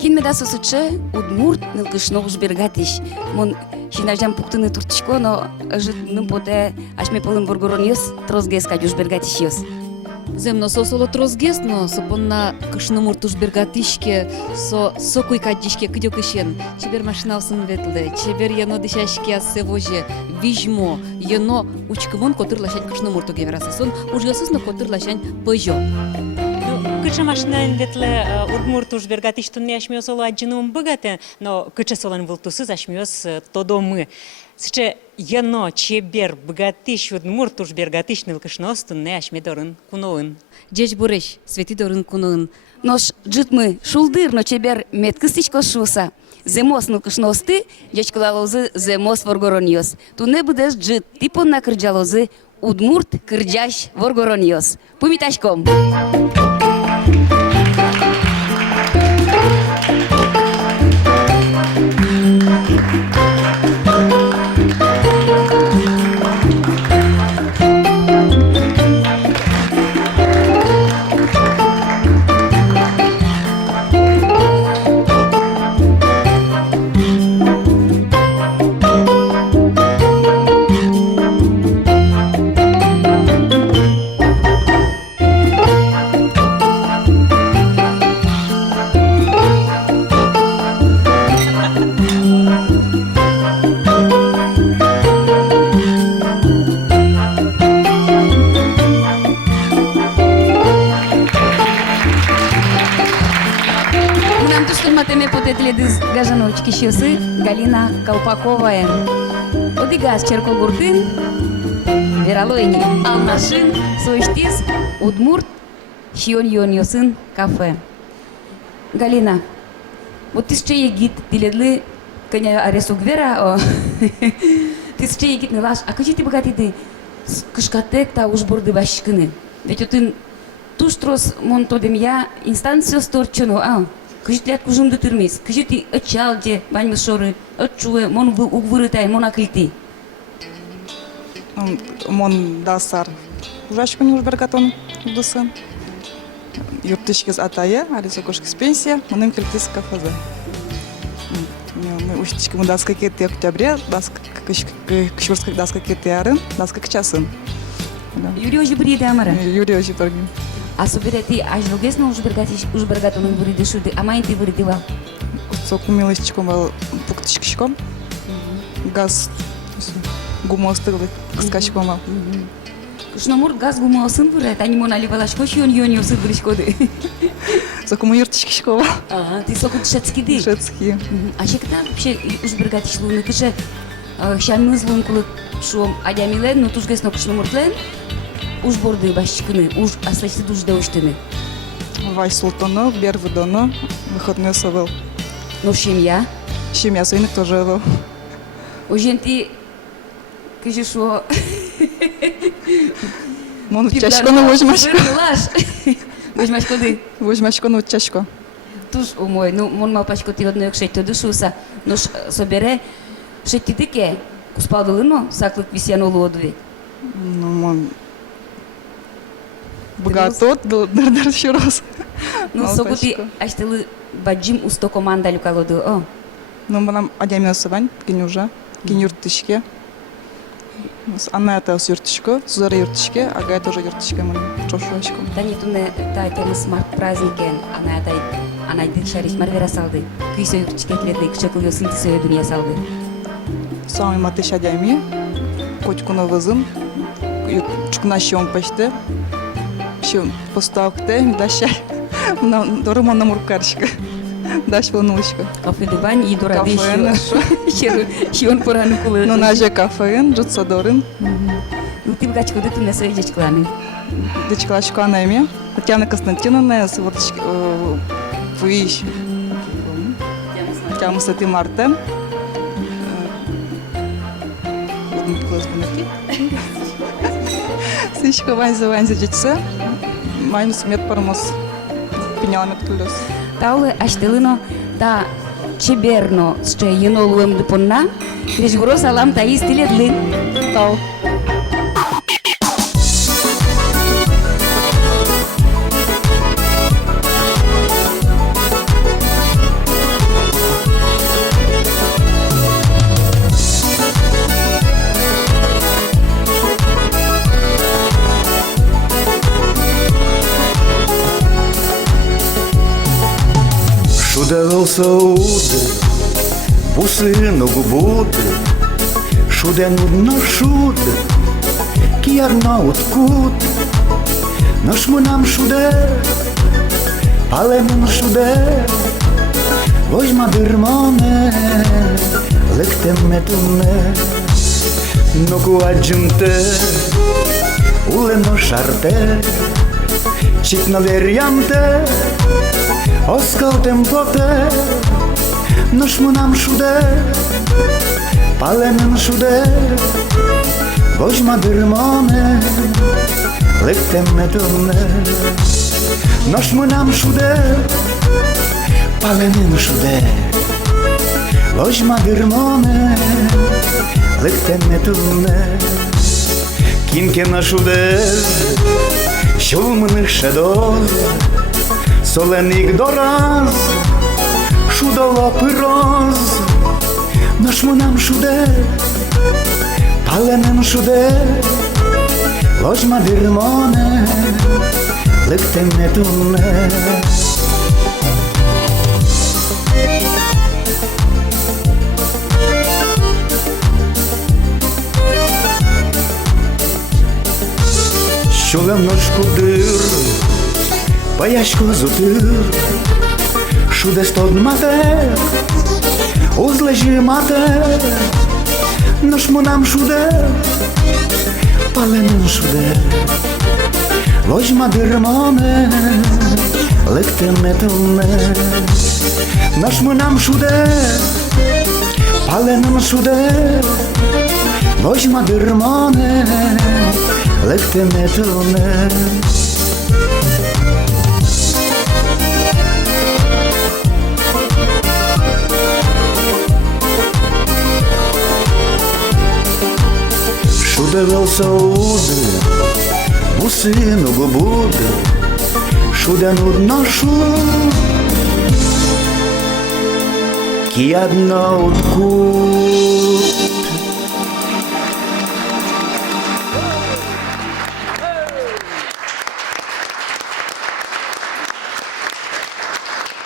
Кинмеда сосуче удмурт нылкышно ужбергатиш. Мон шинажам пуктыны туртишко, но жит нымпоте ашме полын боргороньёс трозгеска ужбергатишьёс. Земно сосоло трозгес, но сопонна кышнымур тужбергатишке со куйкадишке кыдёкышен. Чебер машинавсын ветле, чебер яно дышашке ассевоже, вижмо, яно учкымон котырлашань кышнымур туге верасасон, ужгасысно котырлашань пыжо. Кыча машинан ветле удмурт ужбергатиш тунне ашмёс оло аджыным богате, но кыча солан вылтусыз ашмёс тодомы. Сыче яно чебер богатиш удмурт ужбергатиш нылкышнос тунне ашмедорын куноын. Джеч буреш, свети дорын куноын. Нош джитмы шулдыр, но чебер меткыстичко шуса. Земос нылкышносты, джечкалалозы земос воргороньёс. Туне будеш джит, типонна кырджалозы удмурт кырджаш воргороньёс. Пумиташком. Гажаночки щосы Галина Колпаковая. Одигаз Черкогуртын, Вералойни, Алмашин, Сойштис, Удмурт, Шион-Йон-Йосын, кафе. Галина, вот ты ще егит, диледлы, коня аресугвера, ты ще егит не лаш, а кажи ты богатый ты, кышкатек та уж борды башкины. Ведь вот ты туштрос монтодем я инстанцию сторчено, а? Кажите лят кужум да тырмис, кажите очалде, бань мешоры, очуе, мон угвырытай, мон акыльти. Мон дасар. Ужашко не ужбергатон дусын. Юртышкис атая, арисокошкис пенсия, манем кельтис кафезе. Мы учтички мы даска кети октябре, даска кшурска даска кети арын, даска кчасын. Юрий ожи бриде амара. Юрий ожи торгин. А соберете ажлогес на ужбергатон бриде шуды, а майнти бридила. Соку милостичком был пуктичком. Газ гумостыглы кскачком был. Кушномур газ гумосын бурет, они мон аливалашко шион-йон ёсы бришкоды. Соку муиртичком. Ага, ты соку тшецкиды. Шецкие. А шекта вообще ужбергатиш луны кыше шамыз лункулы шуом адямилен, но тужгес на кушномуртлен. Уж борды башкины, уж аслачты душ дауштыны. Вай султану, бервы дону, выходной совел. Ну семья. Семья свиных тоже был. Оженти кыше шо. Мон чашко на возьмашко. Возьмашко ды. Возьмашко на чашко. Туж умой, ну мон малпашко ти одно шетто душуса, но собере шеттитике куспадылыно саклык висянолу одве. Ну мон богатот, дар еще раз. Ну согути аштылы баджим усто команда люкалоду. О. Ну манам адямина савань, кинюжа, кинюртышке. Анна это с юртышко, Сузара юртышке, ага я тоже юртышке, мон чошуашко. Да не туне та тема смарт праздникен, она иди шариш марвера салды. Кисо юртышке кледы, кшекл ёсынти сое дуния салды. Самый матыш адями, котькуна вызым, чукнащион почти. Ще поставкте, даща, дорому на муркарщика, дащ волнушка. Кафе диван и доради шион порану кулы. Ну наже кафеен, джутса дорын. Ну ты бгачко да туне сое дечклами. Дечклачко анайме, Татьяна Константиновна, сводочки, виш, тя мусати Марте. Всичко ванза джетсе. Майм смет пармос. Пеняла меткулёс. Тауле аштелино та чеберно ще енолуем дупонна. Крежгоро салам та истиледлин. Тау. Шудавался уды, бусину губуды, шуде нудно шуде, киярно уткут, наш мунам шуде, паленым шуде, возьма дырмоне, лектеме туне, но куаджунте, улено шарте, читно верямте, Oscautem pote, noș mânam șude, palenem șude, voci mă dârmone, lectem metune. Noș mânam șude, palenem șude, voci mă dârmone, lectem metune. Kinke na șude, șul mânâc ședoz, Solenik doraz, шудова пироз, наш мунам шуде, паленем шуде, возьма дирмоне, лектем метуне. Шулем ножку дир, Паяшко зутир, шуде стод мате, узлежи мате, наш мунам шуде, паленем шуде, возьма дирмоне, лектем метуне. Наш мунам шуде, паленем шуде, возьма дирмоне, лектем метуне. Шудавался уды, бусину губуды, шуде нудно шуд, киядно уткут.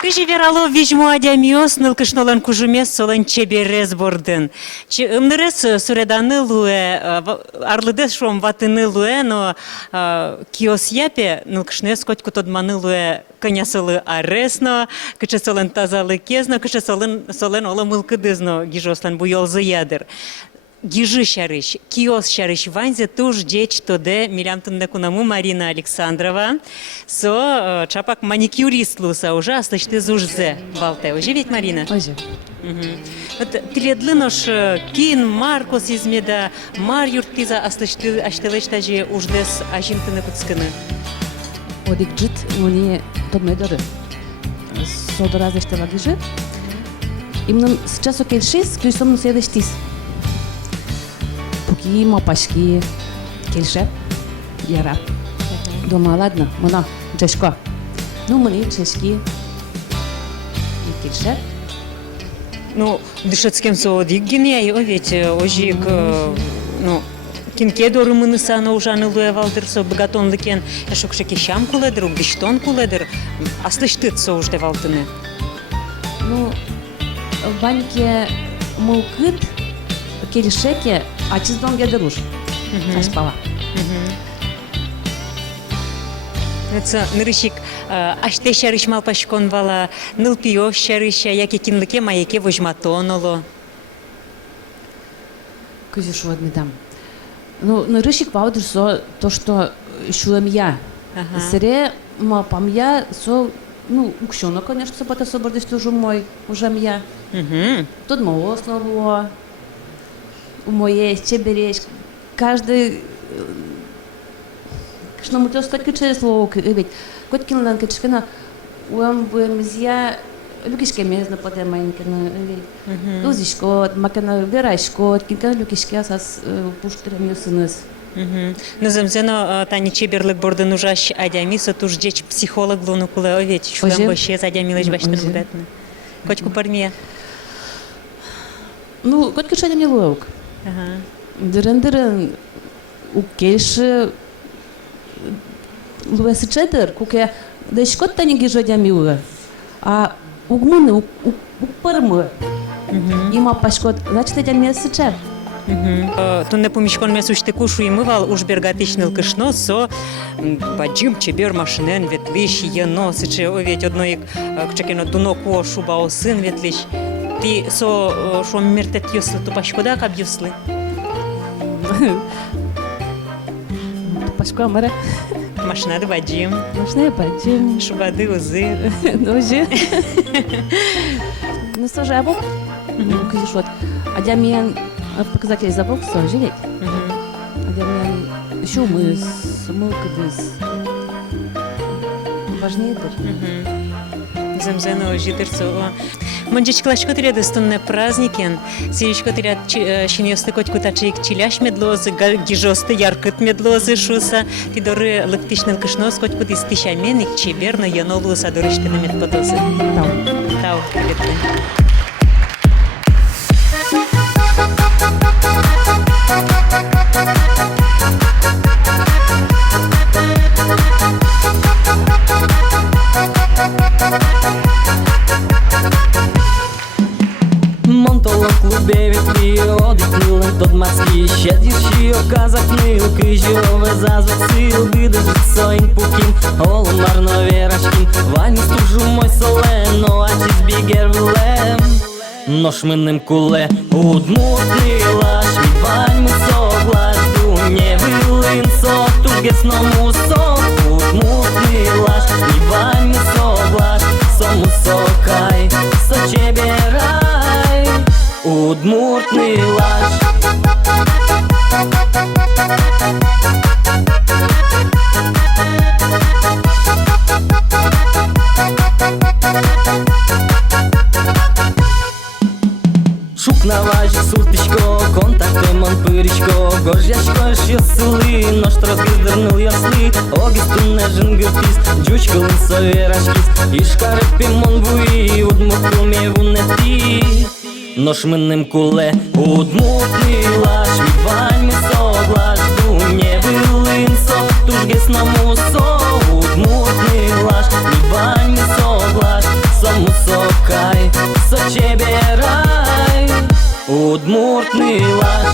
Кыжи верало вижмо адямиос, нылкышнолан кужумес солан чеберез бордын. Умнырес суреданы луэ, арлыдес шом ватыны луэ, но киос япе нылкышнес котку тодманы луэ конясылы аресно, кычы солан тазалы кезно, кычы солен ола мылкыдызно гижослан буйолзы ядыр. Гижи шарыш, киос шарыш ванзе туж деч тоде милямтынне кунаму Марина Александрова. Со чапак маникюрист луса уже аслышты зужзе валте. Уже ведь Марина? Уже. Вот триедлынош кин Маркос измеда мар юртиза аслышты аштелештажи уждес ажимтыны куцкыны. Одик джит они тодмедоры. Содора заштела гижи. Именно сейчас окельшис, крисом следующий. Пуки, мопашки, кельше, яра. Дома, ладно, мона, джешко. Ну, мне джешки и кельше. Ну, дышецкем соодик гинея, ведь ожик, ну, кинкедо рымыны сана ужаны луя валдырсо богатонлыкен, яшокше кешам куледер, убдиштон куледер, аслыштыт со ужде валтыны. Ну, ваньке мулкыт, кельшеке, а чиздон гедеруш. Ашпала. Это нырышик, аште шарыш малпашкон вала, нылпио шарыша, яке кинлыке маяке вожматоноло. Кузюш вот медам. Ну, нырышик паудыр со то, что шулем я. Сере мапам я со, ну, укшоно, конечно, сапата собордыш тоже мой, уже я. Тут мало основу. У моей чебереш, каждый, что мы тоже только через слово, ведь кот кинулан качкана, уам буемзия, люкишке мезно подемайнка на ведь, узишко, макана верашко, кинка люкишке асас пуштрем юсыныз. Ну, замзено тани чеберлык бордын ужаш адямиса туж деч психолог луну куле ведь, шулам баше адямилыш баштын братны. Котку пармия. Ну, кот качаня не лук. Дырын у кельши луэсы чедер, куке дешкот тани гижодя милы, а угмыны упырмы. Има пашкот, значит, это не сычер. То не помічкон м'ясу штику, що імивал уж бергатичнил кишно, со баджим чебер машинен ветлиш єно, сиче овіть одно як чекино дуноко шуба осин ветлиш. Ти со що міртет юсли, то пашкода каб юсли. Пашко, мара, Машина до баджим, машина пойдем. шубади узи. Ножи. Ну, слушай, а вот, кажешь, вот, а для меня показатель забыл, что жалеть. А для меня еще мы важнее это. Земзено жидерцо. Манджичклашко тиря дестунне праздникен. Сиричко тиря шиньосты котку тачик чиляш медлозы, гижосты яркыт медлозы шуса. Тидоры лактичнел кышнос котку дистишаменик чеберно янолу садорыштыны медпотозы. Тау, привет. Монтоло клубе ветли, одикнил тот маски, щедірші оказакнил, кижове зазуцил, видажит соин пукин, олон марно верашкин, вані стужу мой солено, а чиз бігер вилем, нож минним куле, удмутний лаш, відвань ми соглаш, дуне вилин сок, туж гесному сок, удмутний лаш, відвань ми соглаш, сому сокай, сочеберай, удмуртний лаш. Шук на важі суртичко, контакти мон пирічко, горжячко ж ясили, нож розгиздернув ясли, огістун не жингертіс, джучкалин совірашкіс, ішкарепі мон вуї, удмурту мєву не ті. Нож минним куле, удмуртний лаш, відвань ми соглаш, дуне вилин сок, туж гесному сок, удмуртний лаш, відвань ми соглаш, сому сокай, сочеберай, удмуртний лаш.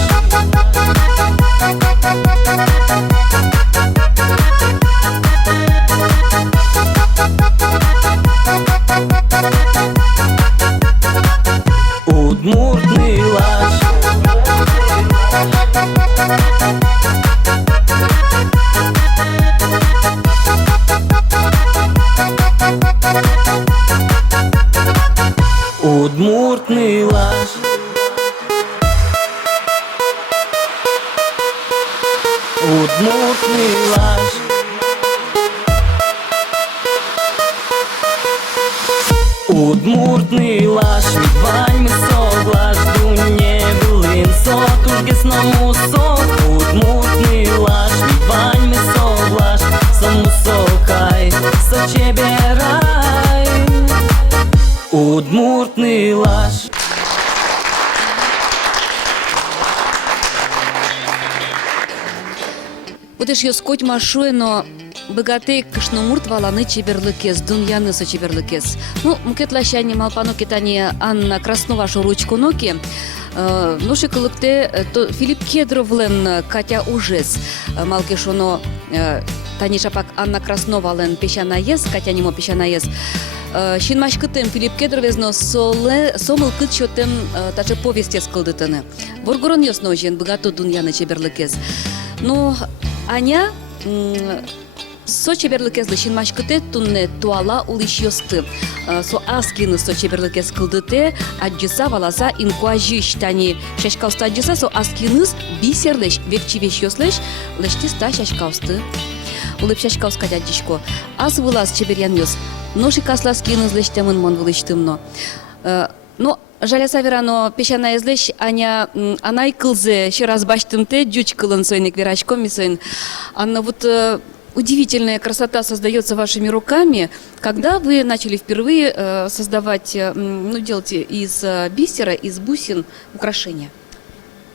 Удмуртний лаш. Удмуртний лаш. Удмуртний лаш. Удмуртний лаш, відвань ми соглаш, дуне вилин сок, туж гесному сок, удмуртний лаш, відвань ми соглаш, сому сокай, сочеберай, удмуртний лаш. Будеш йоскоть машуено богатый кышномурт валаны чеберлыкес, дуньяны со чеберлыкес. Ну, мкетлащани малпано китани Анна Краснова шуручку ноки. Ну, шикалыкте то Филипп Кедровлен Катя Ужес. Малкешоно Танишапак Анна Краснова лен пещанаес, Катя нимо пещанаес. Шинмашкытым Филипп Кедровезно сомыл кытчотем таче повестес кылдытыны. Боргорон ёсножен богато дуньяны чеберлыкес. Ну, Аня со чеберлыкес лишин машкыте тунне туала улиш ёсты. Со аскины со чеберлыкес кылдыте аджиса валаса инкуажиш тани шашкауста аджиса со аскиныз бисерлеш векчивеш ёслеш лештиста шашкаусты. Улып шашкауска дядишко. Аз вылаз чеберян ёс. Ноши касласкиныз лештемын мон вылыштымно. Ну, жаляса верано пещана излеш, Аня анай кылзе, ще раз баштымте, дюч кылын сойник верачком мисойн. Анна, вот удивительная красота создается вашими руками. Когда вы начали впервые создавать, ну, делать из бисера, из бусин украшения?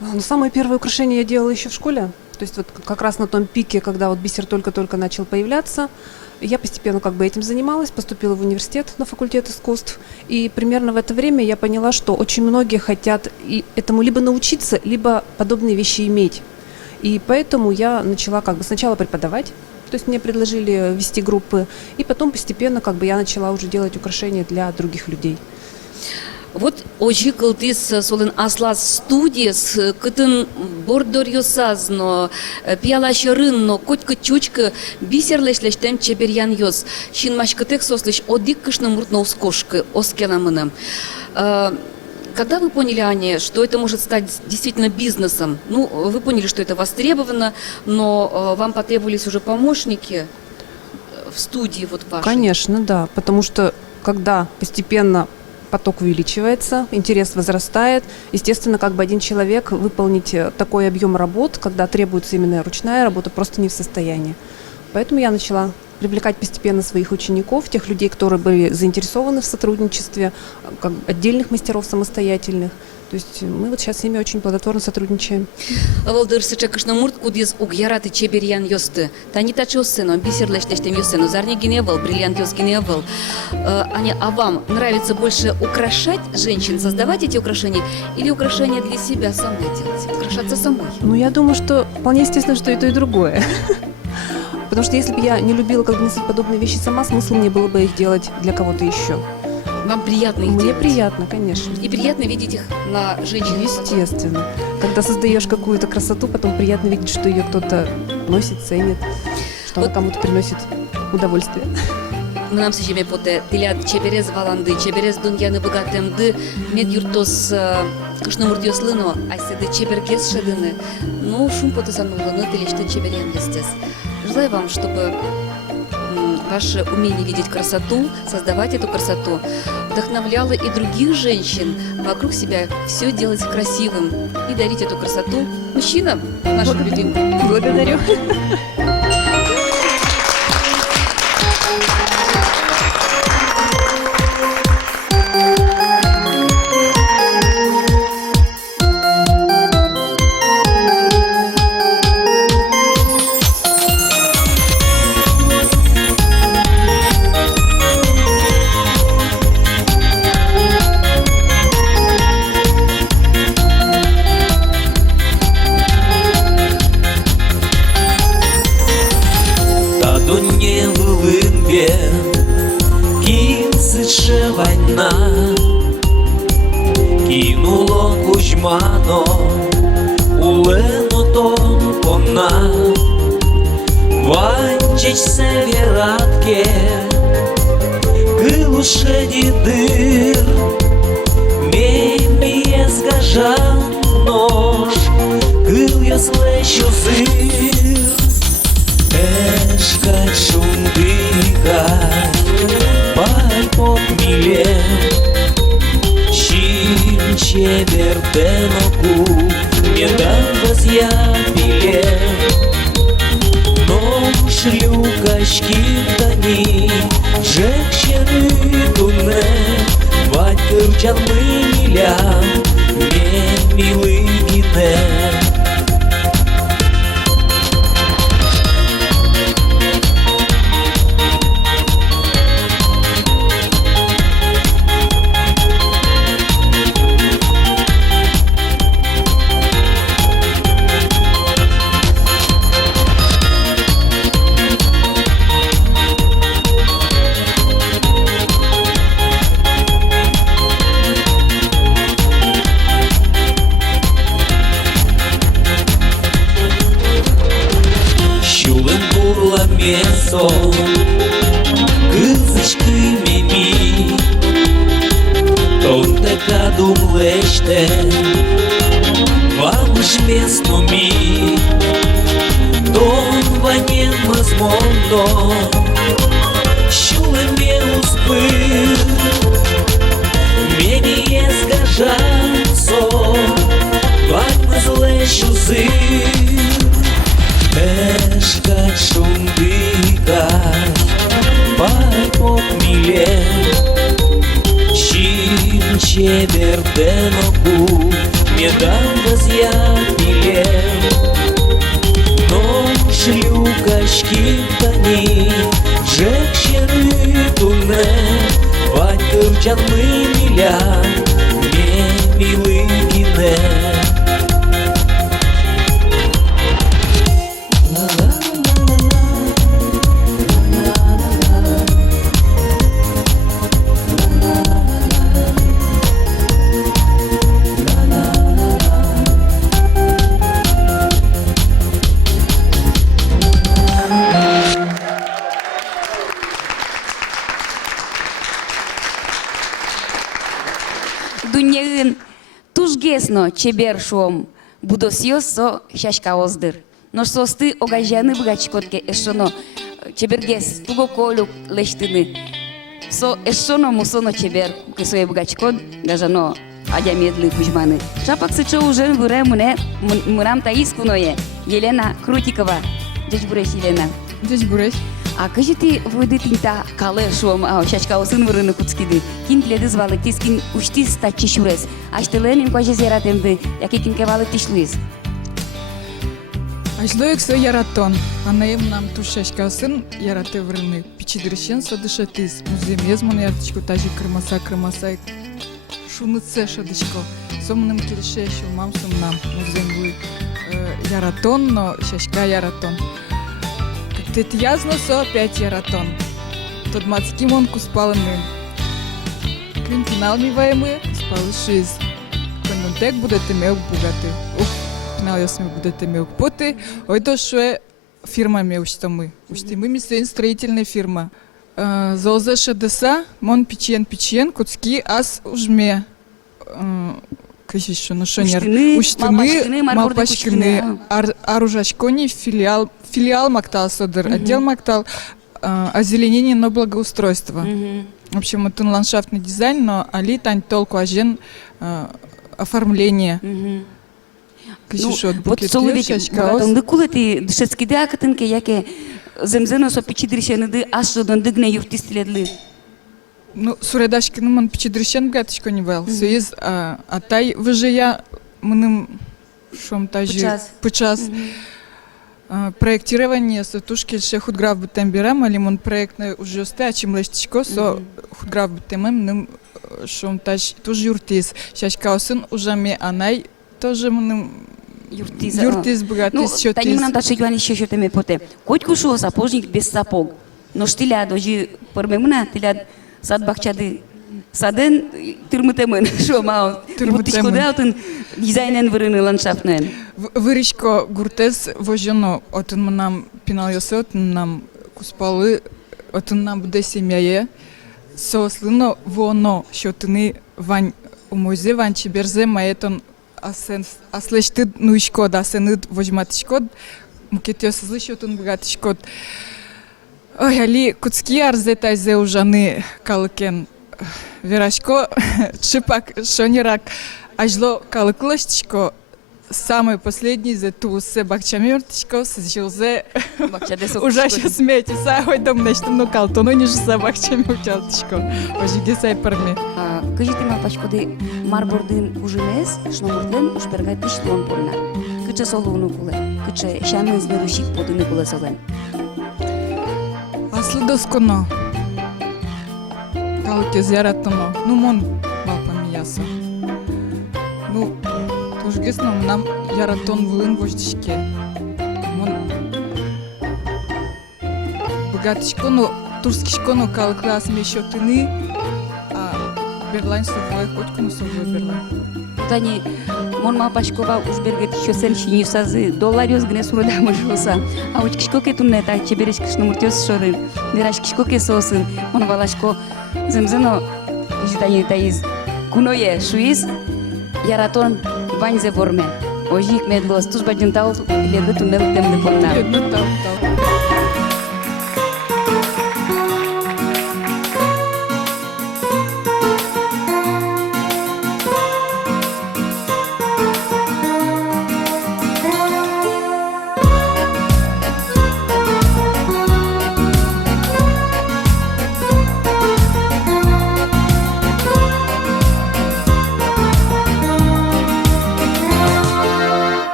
Ну, самые первые украшения я делала еще в школе. То есть вот как раз на том пике, когда вот бисер только-только начал появляться. я постепенно как бы этим занималась, поступила в университет на факультет искусств. И примерно в это время я поняла, что очень многие хотят и этому либо научиться, либо подобные вещи иметь. И поэтому я начала как бы сначала преподавать, то есть мне предложили вести группы, и потом постепенно как бы я начала уже делать украшения для других людей. Вот ожи кылтыс солын аслас студияс кытын бордор йосазно пиялашы рынно котька чучка бисерлешлештем чеберян йос шинмашкытык сослыш одик кышны муртно ускошкы оскенамыным. Когда вы поняли, Аня, что это может стать действительно бизнесом? Ну, вы поняли, что это востребовано, но вам потребовались уже помощники в студии вот вашей. Конечно, да, потому что когда постепенно поток увеличивается, интерес возрастает, естественно, как бы один человек выполнить такой объем работ, когда требуется именно ручная работа, просто не в состоянии. Поэтому я начала привлекать постепенно своих учеников, тех людей, которые были заинтересованы в сотрудничестве, как отдельных мастеров самостоятельных. То есть мы вот сейчас с ними очень плодотворно сотрудничаем. Валдырсыча кышнамурт кудез угьяраты чеберьян йосты. Тани тачо сцену, бисерлештештем йосену, зарни геневал, бриллиант йос геневал. Аня, а вам нравится больше украшать женщин, создавать эти украшения, или украшения для себя самой делать, украшаться самой? Ну, я думаю, что вполне естественно, что и то, и другое. Потому что если бы я не любила как бы носить подобные вещи сама, смысл мне было бы их делать для кого-то еще. Вам приятно их Мне делать? приятно, конечно. И приятно видеть их на женщине. Естественно. Когда создаешь какую-то красоту, потом приятно видеть, что ее кто-то носит, ценит, что она кому-то приносит удовольствие. Мынам сижеме поте тилят чеберез валанды, чеберез дуньяны богатемды, мед юртос кышнамурт йослыно, айседы чеберкес шедыны. Ну, шум поте санулыны, тилеште чеберен естес. Желаю вам, чтобы ваше умение видеть красоту, создавать эту красоту, вдохновляло и других женщин вокруг себя все делать красивым и дарить эту красоту мужчинам, нашим любимым. Благодарю. Война кинуло кучмано, улено тон пона, ванчич севератке, кылуше дидыр, мемие скажа нож, кыл яслещу сыр, эшкать шумдыка. Пальпок миле, щим чеберденоку, не дам вас я биле. Но шлюкачки дани, женщины туне, батькам чалмы миля, не милый гине. Месо, кызычкы меми, тонте кадум леште, вамыш местноми, тон ванен мазмоно, щулеме успыр, меми ескажансо, вамыз лешу зыр. Эшкать шумдыка, пальпок миле, щим чеберденоку, не дам вас я биле. Но шлюкачки тани, Женщины туне, ванькам чанмы миля, не милый кине. Дуньяын тужгесно чебер шуом будосьёс со шашкаоздыр. Но состы огажаны бгачкотке эшоно чебергес туго колюк лештыны. Со эшоно мусоно чебер кесое бгачкот гажано адямедлы пужманы. Шапак сычо уже выре мунам таискуное. Елена Крутикова. Дядь Буреш Елена. Здесь буреш. А кажи ти воды тинта кале шуом шашкаосын вырыны куцкиды. Кин пледы звалы тискин ушти стачи шурес. Аштылен им каже зератемды, яке кинке валы тишлуис. Айшлоек со яратон, анаем нам тушашкасын яраты врыны. Пичидрешен со дышатыс, музеем езмон яртычку тажи крымаса, шуныце шадычко. Сомным келеше шулмам сумнам, музеем вы яратон, но шашка яратон. Тет язно со опять яратон. Тот мацким он куспалыны. Квин финал миваемы, куспалы шиз. Контек будете меук богаты. Финал ясми будете меук поты. Ой, то шо фирма меуштамы. Уштимы мислен строительная фирма. Золза шадеса, мон пичен, куцки ас ужме. Кашишо, ну шо нер. Уштыны, малпашкины. Аружашкони филиал мактал содыр, отдел мактал озеленение, но благоустройство. В общем, это ландшафтный дизайн, но али тань толку ажен оформление. Вот соловики, братан, дыкулати дышецкиде акатынке, яке земзено со пичидрешеныды ашодан дыгне юртистиледлы. Ну, суредашкины мон пичидрешен гатышко не был. Союз, а тай выжия мным шом тажи пычас. Проектирование со тушки ще худграв бутемберам, али мон проектный уже стачим лештичко, со худграв бутемем ним шом таж тоже юртис. Шашкаусын ужаме анай тоже мным юртис богатис счетис. Таним нам таши юани еще теме поте. Коть кушу сапожник без сапог. Но штиля дожи пормемна, тиля сад бахчады. Саден тырмытемын, шо мау. Бутичкода отын дизайнен вырыны ландшафтнен. Вырычко гуртес вожено, отын нам пинал ясы, отын нам куспалы, отын нам буде семьяе. Сослыно воно, шотыны вань умозе, вань чеберзе, маетон аслешты нуичкод, асеныд вожматичкод, мукетёс слышотын богатичкод. Ой, али куцки арзетайзе ужаны калыкен. Верашко, чипак, шонирак, ажло калыклыштичко, самый последний за ту се бахчамёртичко, сжилзе ужаще смеете, сахой дом нечто, ну калтону ниже се бахчамёртичко, ожиге сай парме. Кажите ма пачкоды марбордын ужинес, шномуртлен ушбергай тишлон полнар. Кыча солуну куле, кыча шамын знерушик подыны куле солен. Аслы досконо. Калыке зяратыно, ну мон балпами яса. Ну, тожгесно нам яратон вылын вождичке. Мон богатичко, ну турскичко, ну калыкла асме еще тыны, а берлайн совой, хоть кому совой берлайн. Тани, мон ма пачкова ушбергет еще сен шинюсазы, долларёс гне сурда мажуса. А уч кишко ке тунне та чебереш кишномуртёс шорын, вераш кишко ке сосын, мон валашко земзено житани таиз куное шуиз яратон ваньзе ворме. Ожик медлос туз баджентал леды туннел темны понна.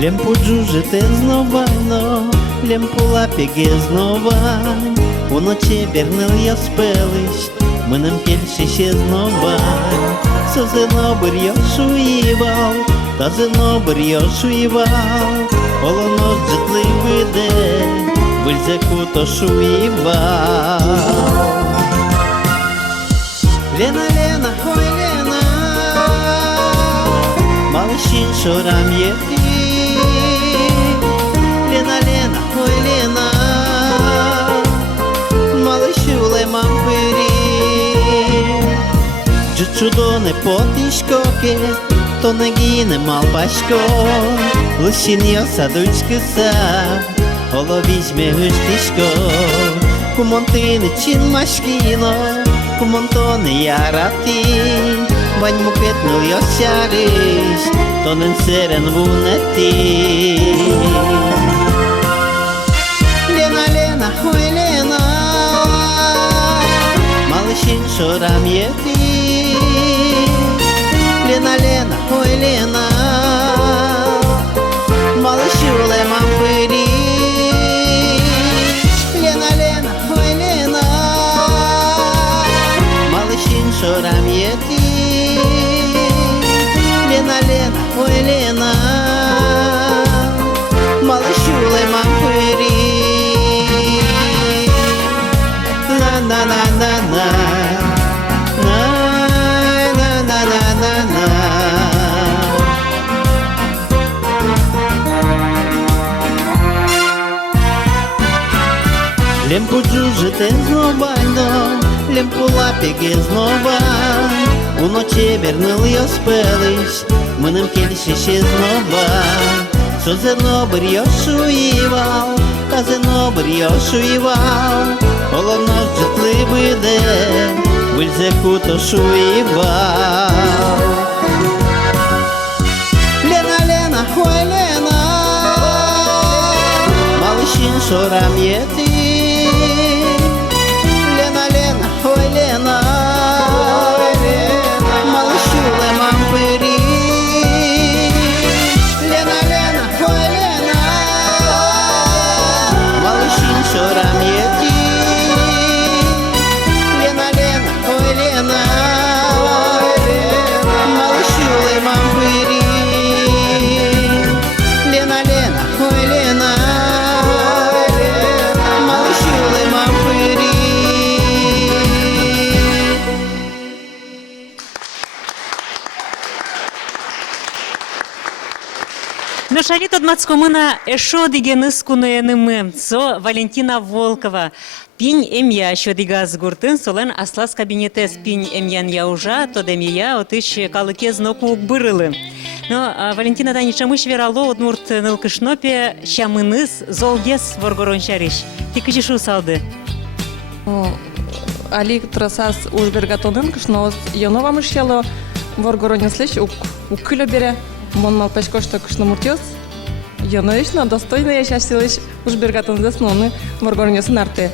Лем поджужете знавайно, Лемпула пегезнова, уночі бернил я спелись, менем кельші ще знова. Со зенобер я шуївав, та зенобер я шуївав, олонос джетли виде, вильзеку то шуївав. Лена, Лена, ой, Лена, малышин шорам єти. Лена, Лена, ой, Лена, малышуле мампирі. Чудо не потішкоке, то не гине малпашко, лишін я садочки са, головізьме гуштишко, кумонтини чин машкіно, кумонтони ярати, бань мукетнул я сяриш, то нен серен вунети. Лена, Лена, ой, Лена, малышин шорам єти. Лена, Лена, ой, Лена, малышуле мампирі. Лена, Лена, ой, Лена, малышин шорам єти. Лена, Лена, ой, Лена, малышуле мампирі. На-на-на-на-на. Лемпу джужите знобально, лемпу лапіки знова, уночі бернил я спелись, менем кельші ще знова. Со зенобер я шуївав, та зенобер я шуївав, олонос джетли виде, вильзеку то шуївав. Лена, Лена, ой, Лена, малышин шорам єти. Лена, Лена, ой, Лена, малышуле мампирі. Лена, Лена, ой, Лена, малышин шорам єти. Лена, Лена, ой, Лена, малышуле мампирі. Лена, Лена, ой, Лена, малышуле мампирі. Ну, шарит от мацкомына эшо дегені скуноенімі, со Валентина Волкова. Пинь эмья шо дегаз гуртын, солен аслас кабинетес пинь эмьян яужа, то демия отыш калыке зноку бырылы. Но Валентина Даничамыш верало удмурт нылкышнопе щамыныз золгес воргорон шариш. Ти кычышу салды? Али трасас ужбергатонын кышноос йонова мышьяло воргороне слещ укыло бере. Мон малпачко что кышномуртёс. Йоновично достойно я счастливыш ужбергатон засноны воргороне сынарте.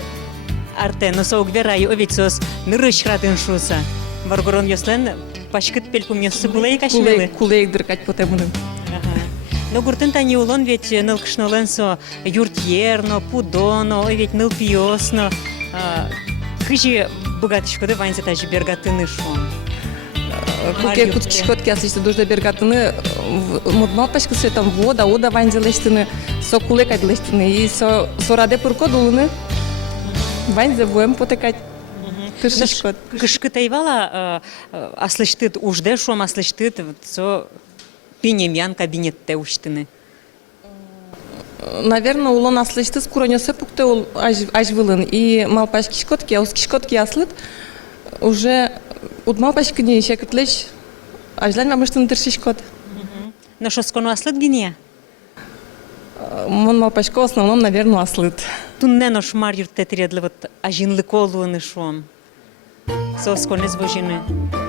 Арте, но соук вераю овецос нырыш хратын шуса. Воргорон йослен пашкыт пелькум йосы булей кашмелы. Кулейк дыркать потемуным. Но гуртын тани улон ведь нылкышнолен со юртьерно, пудоно, ведь нылпиосно. Кыжи богатышкоды ваньзе тажи бергатыны шон. Куке кутчикотки асышты дужда бергатыны модмал пашкысы там вода, ода ваньзелештыны, со кулек айдлештыны и со раде пуркодулыны ваньзе буем потекать. Тыршышкот. Кышкы тайвала аслыштыт ужде шом аслыштыт со пинемьян кабинетте уштыны. Наверное, улон аслышты скуронёсы пукте ул ажвылын и малпаш кишкотки, аус кишкотки аслыт уже удмал пашкыни шекытлеш ажлан мамыштын тыршышкот. Но шо скону аслыт гине? Мон малпашко в основном, наверное, аслыт. Туннено шмар юрте тиредлы вот ажинлы колуыны шом. Со сконы звожины.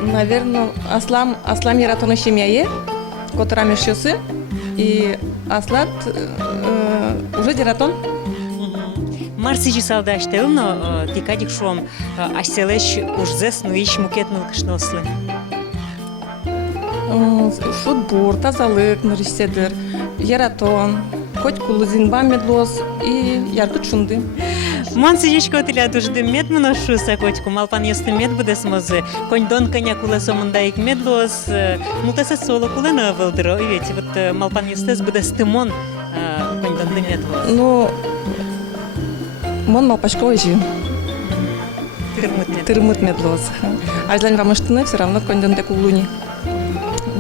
Наверное, аслам яратоны шемяе, котра мешёсы, и аслат уже дератон. Марсижи салдаштел, но тикадик шом аселеш ужзес, ну ищ мукет нылкышнослы. Шутбур, тазалык, нырышседер, яратон, хоть кулызинба медлос и ярко чунды. Мон сидячко отиля дуже мед моношу сакочку, малпан если мед буде смози, конь дон коня куле сомундаик медлос, мутаса соло куле на велдеро, и ведь вот малпан естес буде стимон, конь дон не медлос. Ну, мон малпашковый жи. Тырмыт медлос. А для рамыштыны все равно конь дон так улуни.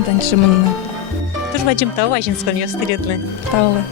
Дальше мон Тоже вадим того, а жинскон ёстыредлы. тавлы.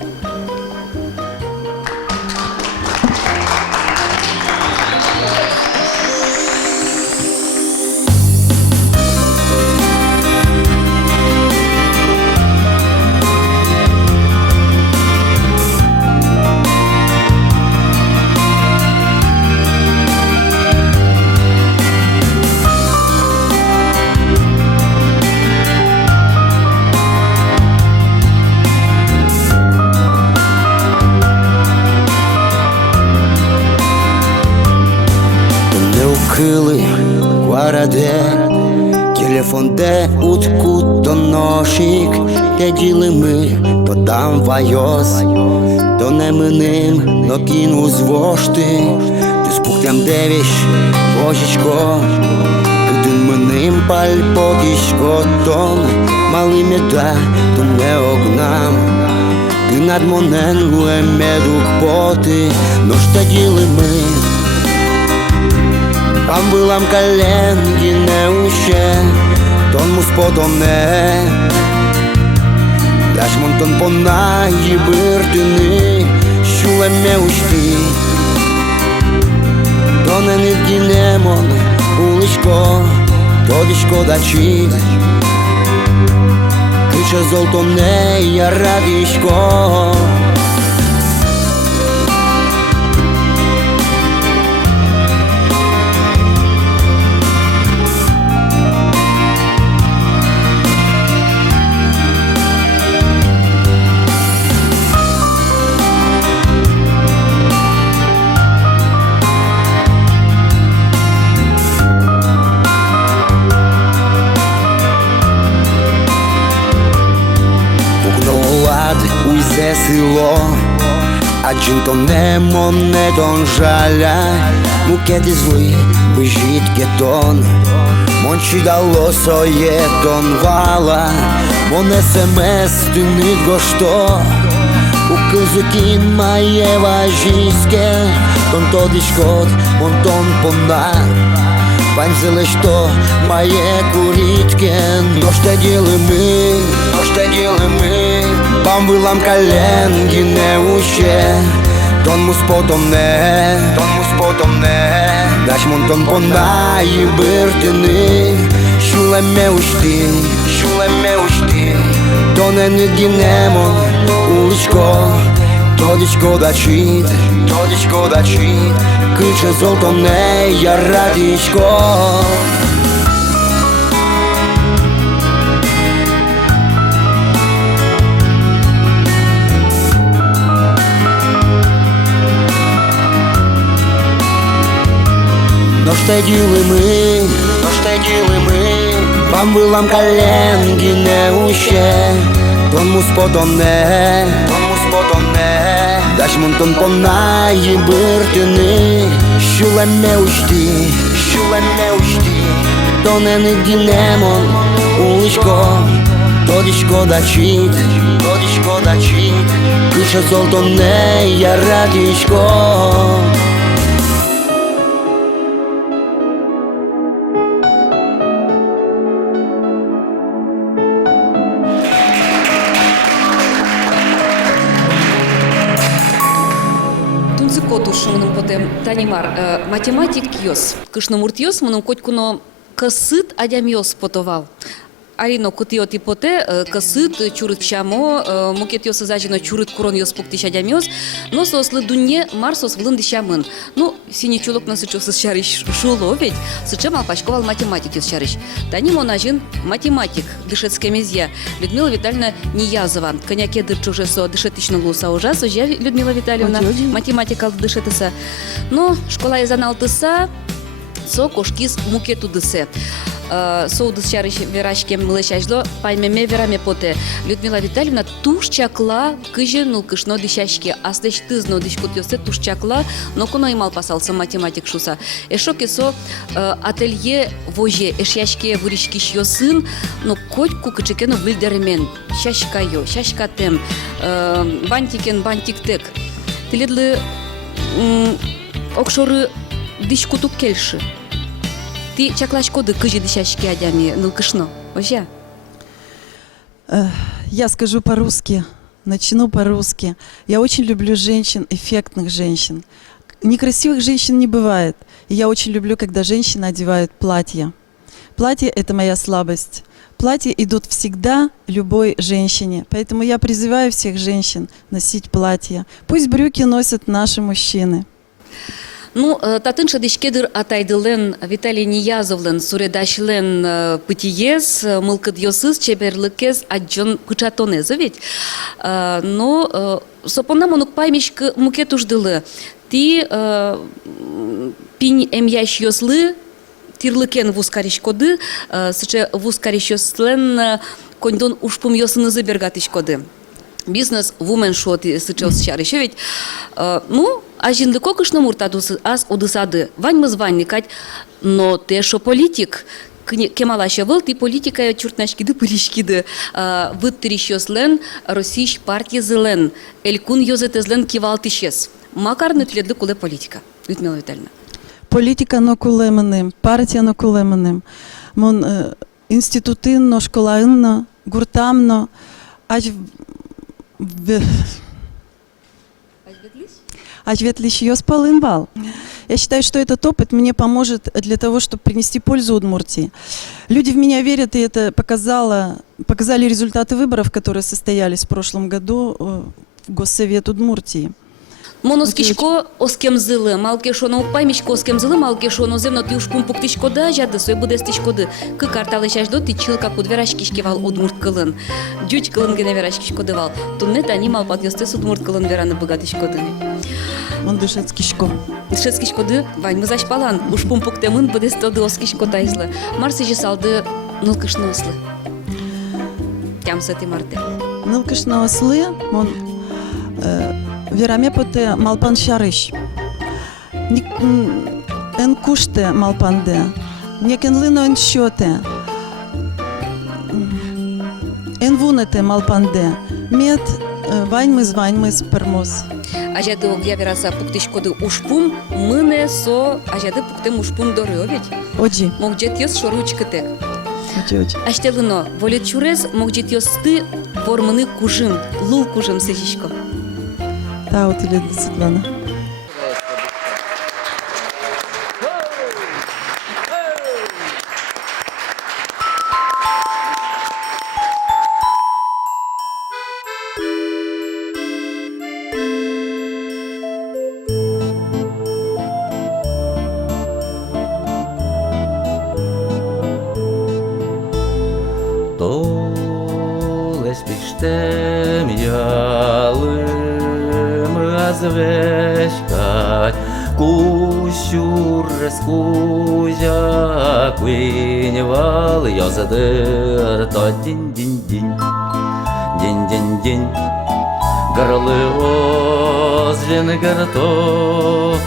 Ухили гвараде, телефон де утку то ношик, те діли ми, то там вайос, то не миним, но кину з вошти, ти спуктям девіш, вожечко, кидин миним паль покішко, тон, мали меда, то не огнам, ти над монен медук поти, но ж те діли ми, Am byłam kalengi ne usie, ton mu spodone. Dash monton pona i byrtyny, siule me uśti. Tonen i ginemon, uliszko, todiszko da čit. Krycze zoltone ja radiško. Уйзе село, а джинто не монетон жаля, мукети зли, бежит кетон, мончи дало соєтон вала, мон смс ти не гошто, у кизикін має важіске, тон тодишкот, мон тон пона, панзеле що має куріткен, но ж діли ми, Бам вилам каленги не уще, тон му спотом не, Даш монтон пона і биртини, шуле ме ушти, тоне не гінемон, уличко, тодичко да чит, киче золотом не я радічко. Но ж те діли ми, Вам вилам каленги не уще, тон му спотом не, Даш монтон пона і биртини, шуле ме ушти, тоне не гінемон, уличко, тодишко да чит, кише золотом не я радішко. Котуш мунун потем танимар математик йос. Кышномурт йос мунун котькуно кысыт адям йос потовал. Арино кутиоти поте кысыт чурыт чамо мукет йосы зажино чурыт курон йос пуктиш адям йос. Но сослы дунне марсос влынды чамын. Ну, синий чулок на сычо сычарыш шуло ведь. Сычем алпачковал математик йос чарыш. Таним он ажин математик дышецкая мезья. Людмила Витальевна Ниязова. Коняке дырчуже со дышетично луса ужас. Ожа Людмила Витальевна математика дышетыса. Но школа изаналтыса со кошкис мукету дысе. соудыс чарыш верашкем мылышажло паймеме вераме поте. Людмила Витальевна тушчакла кыжы нылкышно дишашке аслеш тызно дишкут йосе тушчакла, но коно имал пасался математик шуса. Эшоке со ателье воже эшяшке выришки шьосын, но котьку кычекено вильдеремен. Шашка йо, шашка тем, бантикен бантиктек. Тиледлы окшоры дишкутук кельши. Ты чаклаш коды кыжи дишашки адями нылкышно, ожа? Я скажу по-русски, начну по-русски. Я очень люблю женщин, эффектных женщин. Некрасивых женщин не бывает. И я очень люблю, когда женщина одевает платье. Платье – это моя слабость. Платья идут всегда любой женщине. Поэтому я призываю всех женщин носить платья. Пусть брюки носят наши мужчины. Ну, татынша дишкедыр атайдылен Виталий Ниязовлен суредашлен пытиез, мылкыд йосыз чеберлыкез аджон кычатонезы ведь. Но сопонна монук паймешкы муке туждылы. Ти пинь эмяш йослы тирлыкен вускариш коды, сыче вускариш йослен кондон ушпум йосынызы бергатиш коды. Бизнес вумен шоти сычел счары. Еще ведь, ну, а жинды кокышны муртадусы аз удысады. Вань мы званникать, но ты шо политик. Кемалаша был, ты политика чуртнашкиды пыришкиды. Выттырищёслен Российш партия зелен. Элькун йозетезлен кивалтишес. Макарны тледлы куле политика. Людмила Витальевна. Политика но кулеманим, партия но кулеманим. Мон институтинно, школаинно, гуртамно. Ветлищ ее спалынбал. Я считаю, что этот опыт мне поможет для того, чтобы принести пользу Удмуртии. Люди в меня верят, и это показали результаты выборов, которые состоялись в прошлом году в Госсовет Удмуртии. Моноскишко оскемзылы, малкешоно паймишко оскемзылы, малкешоно земно ти уж пумпуктишко да жады, сой будестишкоды. Кы карталы шаждо ти чилка куд верашкишкевал Удмурт кылын. Дюч кылын гене верашкишкодывал. Туннет они мал подъестес Удмурт кылын вераны богатишкодыми. Он дышецкишко. Дышецкишкоды, вань мы зашпалан. Уж пумпуктемын будестоды оскишко тайзлы. Марсы же салды нылкышны ослы. Тям с этой марте. Нылкышны ослы, он вераме поте малпан шарыш. Эн куште малпанде. Некен лино эн счете. Эн вунете малпанде. Мет вань мы спермос. Ажады огя вераса пуктишкоды ушпум, мыне со ажады пуктем ушпум дорё ведь. Оджи. Могжет ёс шоручкытек. Оджи. Аштелыно, волет чурез, могжет ёс ты формыны кужым, лул кужым сыжишко. Да, вот или Светлана. Толес пиштем ялым развешкать, кущур скузя квиневал язадыр то динь-динь-динь, динь-динь-динь. Гарлы оз жингарто,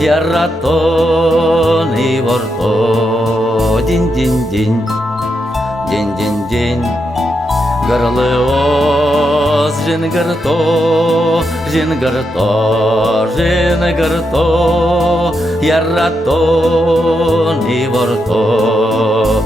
ярратон и ворто, динь-динь-динь, динь-динь-динь. Гарлы оз жингарто, ярратон и ворто.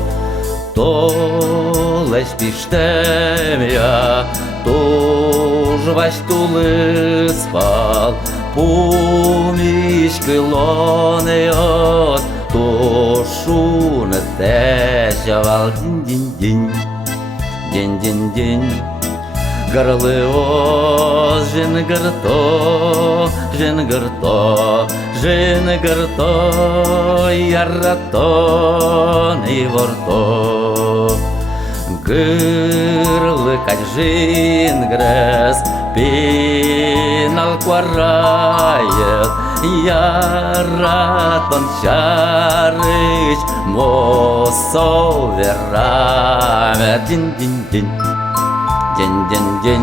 Толес пиштем я, туж вась тулы спал, пумишкы лонеот, тушуны тешавал, динь-динь-динь, динь-динь-динь. Гарлы оз жингарто, ярратон и ворто. Гырлы кать жингрес, пинал кварает, Яратон чарыч мосовераме дин-дин-дин, дин-дин-дин.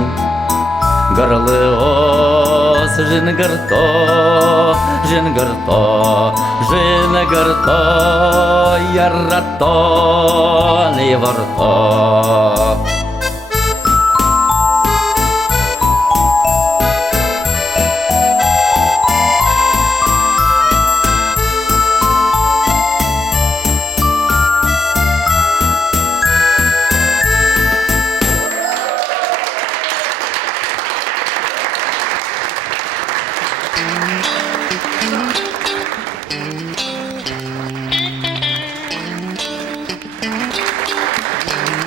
Горлы ос жингырто, жингырто, жингырто, яратон и ворто.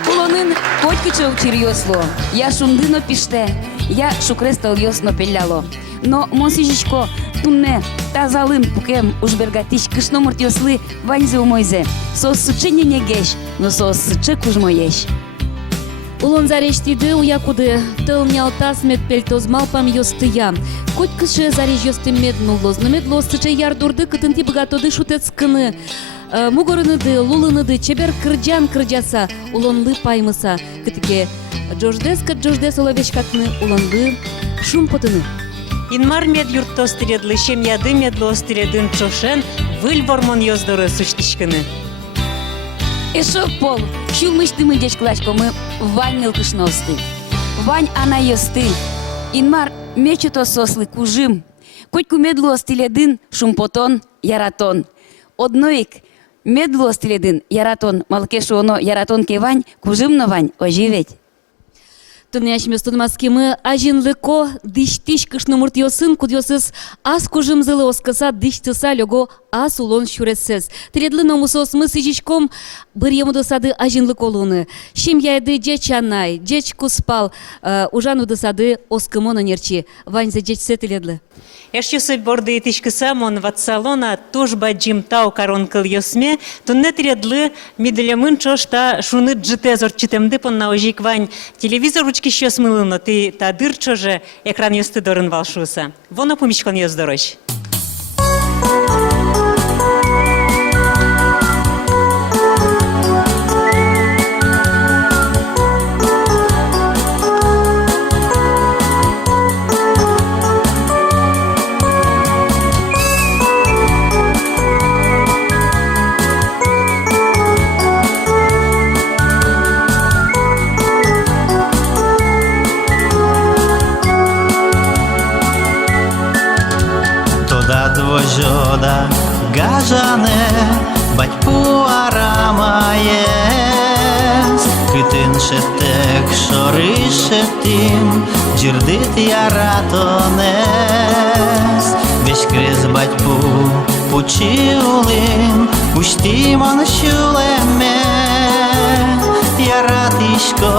Улонын котькычок чирьосло, я шундыно пиште, я шукрестал йосно пелляло. Но монсижичко тунне тазалын пукем ужбергатич кышномырт йослы ваньзе умойзе. Сос сычыне негеш, но сос сычы кужмоеш. Улон зарештиды уякуды, тыл нялтас мед пельтоз малпам йостыя. Котькышы зареж йосты медну лозны медло сычы ярдурды кытынти богатоды шутец кыны. Мугорыныды, лулыныды, чебер кырджан кырджаса, улонлы паймыса. Кытыке джождес оловечкатны улонлы шум потыны. Инмар мед юртто стиредлы, шем яды медло стиредын чошен, выль вормон йоздоры сучтичкыны. Эшо пол, шулмышты мы дечклачко, мы ванил кышносты. Вань ана йосты. Инмар мечето сослы кужим. Котьку медло стиледын шумпотон яратон. Одноик медло стиледын яратон, малкешу оно яратон кевань, кужимно вань оживеть. Тыняшмес тунмаскемы ажинлыко дыштиш кышнымырт йосын кудьосыз ас кужымзылы оскаса дыштыса лего ас улон шуресез. Тредлы номусос мы сыжичком бір емудысады ажинлык олуны. Шим яйды джеч анай, джеч куспал, ужан удысады оскымона нерчи. Ваньза джеч сетиледлы. Эш йосып борды етишкіса мон ватсалона туж баджим тау коронкыл йосме, тунне тредлы миделемын чошта шуны джитезор читемды понна ожик вань телевизор ручки щосмылыно, ты тадыр чоже экран йосты дорын валшуса. Воно помичкон йоздорож. Двожода гажане, батьку арамаєс, китин шетек шоришетим, джирдит яратонес, весь криз батьку пучиулим, пуштімон шулеме, яратишко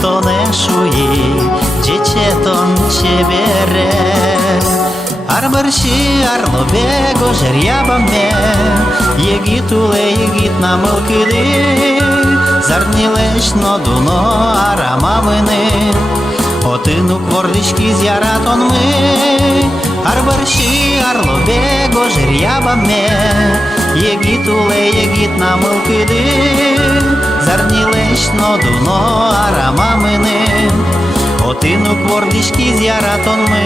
тонешуї, джечетон чебере. Арбарши арлобего жерябаме, егитуле егит намылкиди, зарнилешно дуно арамамыны, отыну квордички зяратон мы. Арбарши арлобего жерябаме, егитуле егит намылкиди, зарнилешно дуно арамамыны, отыну квордички зяратон мы.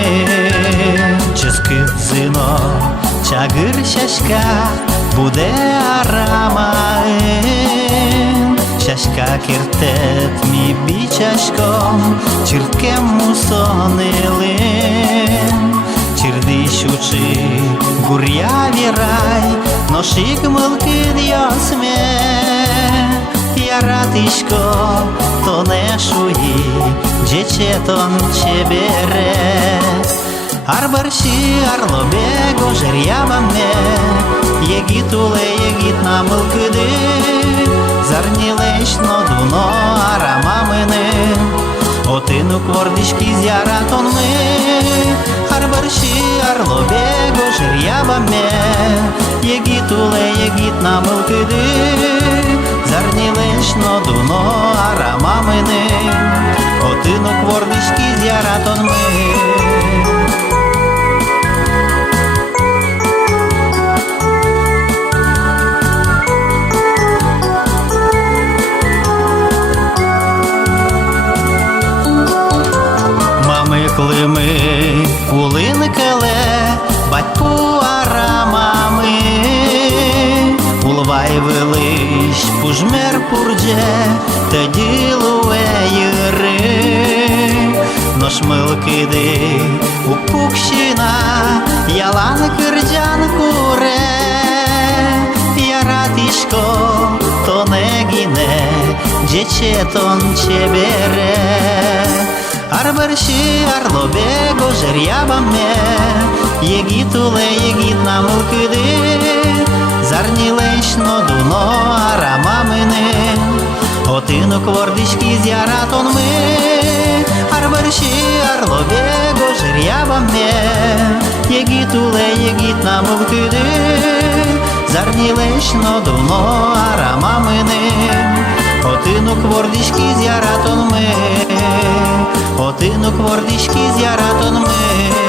Ческидзино чагыр шашка буде арамаын, шашка кертет ми бичашком, чирткем мусонылын, чирдишучи гурья вирай, но шикмылкид ясме, яратишко тонешуи, джечетон чебере. Арбарши арлобего жерябаме, егитуле егит намылкыды, зарнилешно дуно арамамыны, отыну квордички зяратон мы. Арбарши арлобего жерябаме, егитуле егит намылкыды, зарнилешно дуно арамамыны, отыну квордички зяратон мы. пурже, те ділує їри. Но шмилкиди у кукщина, ялан кирдян куре. Я ратишко, то не гине, дечетон чебере. Арберши арлобе гожерябаме, егитуле егит намылкыды. Зарнилечно дуно арамамыны, отыну квордишки зяратон мы. Арберши арлобе гожерябаме, егитуле егит намылкыды. Зарнилечно дуно арамамыны, отыну квордишки зяратон мы. Отыну квордишки зяратон мы.